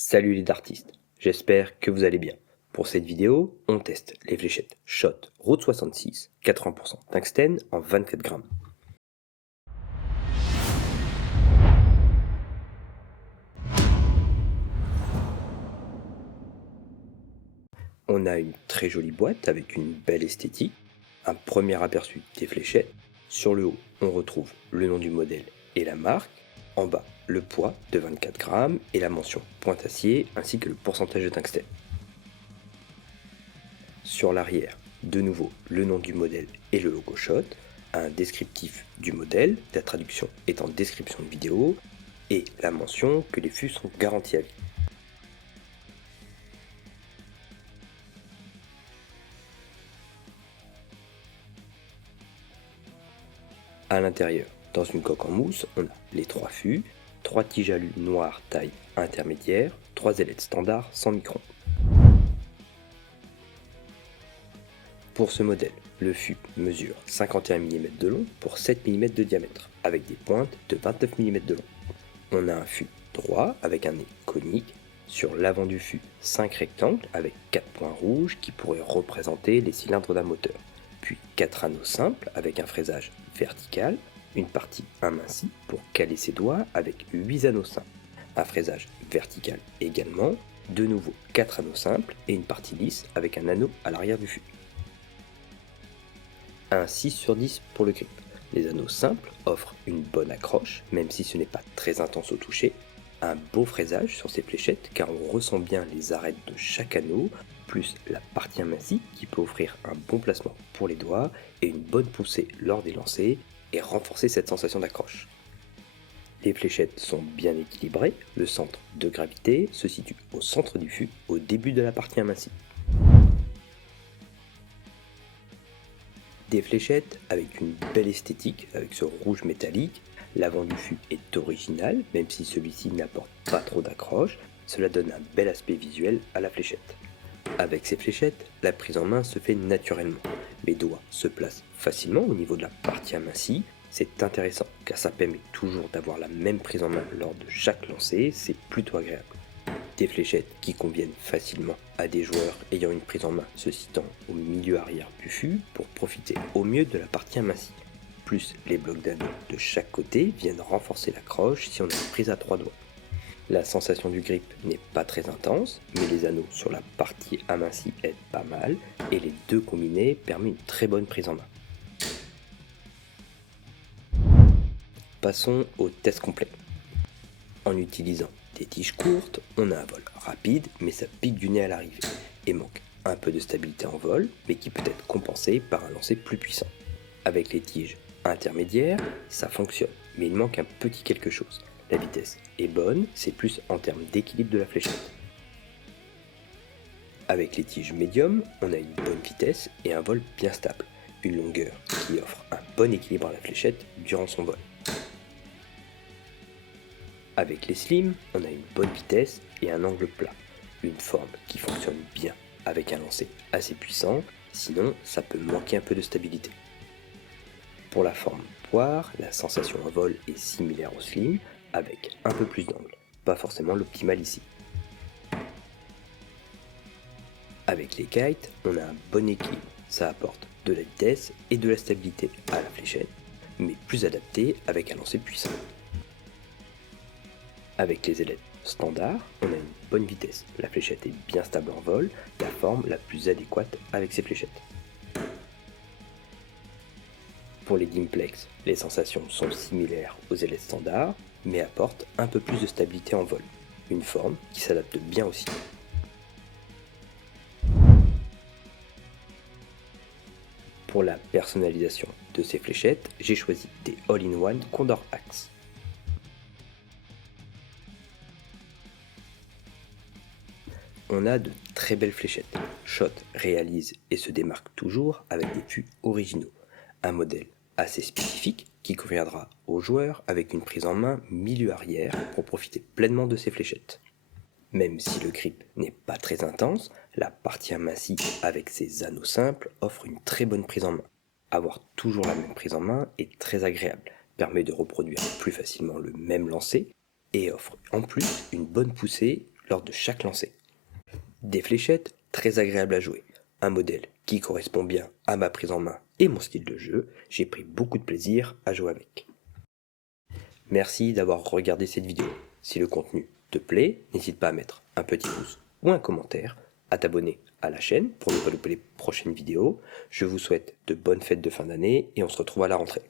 Salut les dartistes, j'espère que vous allez bien. Pour cette vidéo, on teste les fléchettes Shot Route 66, 80% tungstène en 24 grammes. On a une très jolie boîte avec une belle esthétique, un premier aperçu des fléchettes. Sur le haut, on retrouve le nom du modèle et la marque. En bas, le poids de 24 grammes et la mention pointe acier ainsi que le pourcentage de tungstène. Sur l'arrière, de nouveau le nom du modèle et le logo Shot, un descriptif du modèle, la traduction est en description de vidéo, et la mention que les fûts sont garantis à vie. À l'intérieur, dans une coque en mousse, on a les 3 fûts, 3 tiges alu noires taille intermédiaire, 3 ailettes standard 100 microns. Pour ce modèle, le fût mesure 51 mm de long pour 7 mm de diamètre, avec des pointes de 29 mm de long. On a un fût droit avec un nez conique. Sur l'avant du fût, 5 rectangles avec 4 points rouges qui pourraient représenter les cylindres d'un moteur. Puis 4 anneaux simples avec un fraisage vertical, une partie amincie pour caler ses doigts avec 8 anneaux simples. Un fraisage vertical également, de nouveau 4 anneaux simples et une partie lisse avec un anneau à l'arrière du fût. Un 6 sur 10 pour le grip. Les anneaux simples offrent une bonne accroche, même si ce n'est pas très intense au toucher. Un beau fraisage sur ces fléchettes car on ressent bien les arêtes de chaque anneau, plus la partie amincie qui peut offrir un bon placement pour les doigts et une bonne poussée lors des lancers et renforcer cette sensation d'accroche. Les fléchettes sont bien équilibrées, le centre de gravité se situe au centre du fût, au début de la partie amincie. Des fléchettes avec une belle esthétique, avec ce rouge métallique. L'avant du fût est original, même si celui-ci n'apporte pas trop d'accroche, cela donne un bel aspect visuel à la fléchette. Avec ces fléchettes, la prise en main se fait naturellement. Mes doigts se placent facilement au niveau de la partie amincie. C'est intéressant car ça permet toujours d'avoir la même prise en main lors de chaque lancer, c'est plutôt agréable. Des fléchettes qui conviennent facilement à des joueurs ayant une prise en main se situant au milieu arrière du fût pour profiter au mieux de la partie amincie. Plus les blocs d'anneaux de chaque côté viennent renforcer l'accroche si on a une prise à 3 doigts. La sensation du grip n'est pas très intense, mais les anneaux sur la partie amincie aident pas mal et les deux combinés permettent une très bonne prise en main. Passons au test complet. En utilisant des tiges courtes, on a un vol rapide, mais ça pique du nez à l'arrivée et manque un peu de stabilité en vol, mais qui peut être compensé par un lancer plus puissant. Avec les tiges intermédiaires, ça fonctionne, mais il manque un petit quelque chose. La vitesse est bonne, c'est plus en termes d'équilibre de la fléchette. Avec les tiges médium, on a une bonne vitesse et un vol bien stable, une longueur qui offre un bon équilibre à la fléchette durant son vol. Avec les slims, on a une bonne vitesse et un angle plat, une forme qui fonctionne bien avec un lancer assez puissant, sinon ça peut manquer un peu de stabilité. Pour la forme poire, la sensation en vol est similaire au slim, avec un peu plus d'angle, pas forcément l'optimal ici. Avec les kites, on a un bon équilibre, ça apporte de la vitesse et de la stabilité à la fléchette, mais plus adapté avec un lancer puissant. Avec les ailettes standard, on a une bonne vitesse, la fléchette est bien stable en vol, la forme la plus adéquate avec ces fléchettes. Pour les Dimplex, les sensations sont similaires aux ailettes standard, mais apportent un peu plus de stabilité en vol, une forme qui s'adapte bien aussi. Pour la personnalisation de ces fléchettes, j'ai choisi des All-in-One Condor Axe. On a de très belles fléchettes. Shot réalise et se démarque toujours avec des fûts originaux. Un modèle assez spécifique qui conviendra aux joueurs avec une prise en main milieu arrière pour profiter pleinement de ces fléchettes. Même si le grip n'est pas très intense, la partie amincie avec ses anneaux simples offre une très bonne prise en main. Avoir toujours la même prise en main est très agréable, permet de reproduire plus facilement le même lancer et offre en plus une bonne poussée lors de chaque lancer. Des fléchettes très agréables à jouer, un modèle qui correspond bien à ma prise en main et mon style de jeu, j'ai pris beaucoup de plaisir à jouer avec. Merci d'avoir regardé cette vidéo. Si le contenu te plaît, n'hésite pas à mettre un petit pouce ou un commentaire, à t'abonner à la chaîne pour ne pas louper les prochaines vidéos. Je vous souhaite de bonnes fêtes de fin d'année et on se retrouve à la rentrée.